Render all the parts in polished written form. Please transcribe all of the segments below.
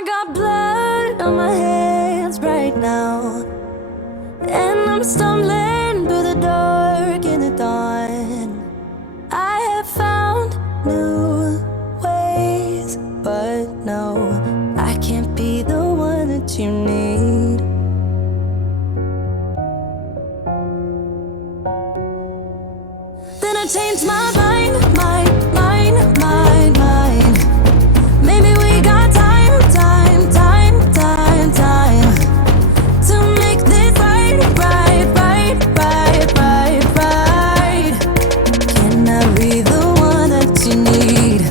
I got blood on my hands right now, and I'm stumbling through the dark in the dawn. I have found new ways, but no, I can't be the one that you need. Then I changed my mind. Maybe we got time to make this right. Can I be the one that you need?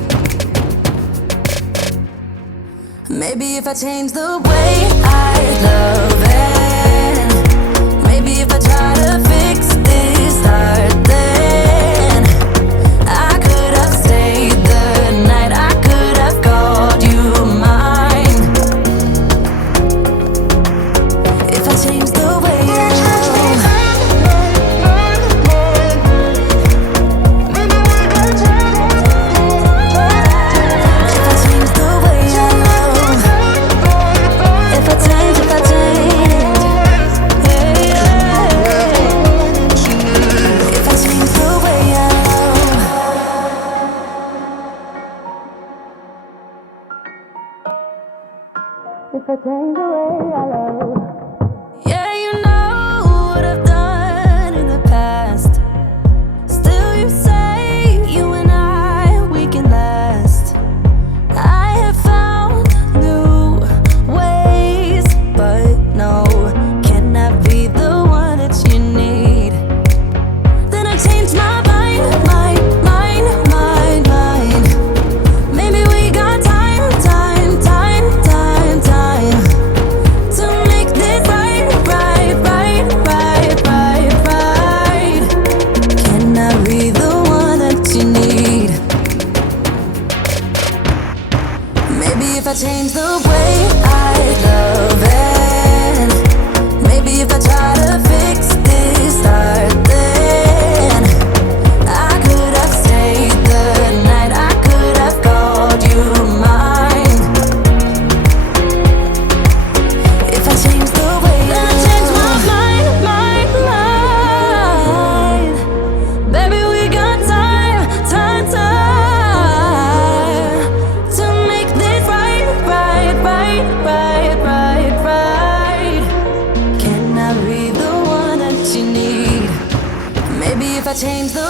Maybe if I change the way I love it, maybe if I try to fix this heart, then I could have stayed the night, I could have called you mine. If I change the way I love, if I change the way I love, if I change, if I change the way I love, if I change the way I love. Yeah, you know what I've done in the past. Still you say you and I, we can last. I have found new ways, but no, can I be the one that you need? Then I changed my mind. Maybe we got time to make this right. Can I be the one that you need? Maybe if I change the way I love it, maybe if I try to fix this heart, then I could have stayed the night, I could have called you mine. If I change the way I change my mind, baby, we got time to make this right. Can I be the one that you need? Maybe if I change the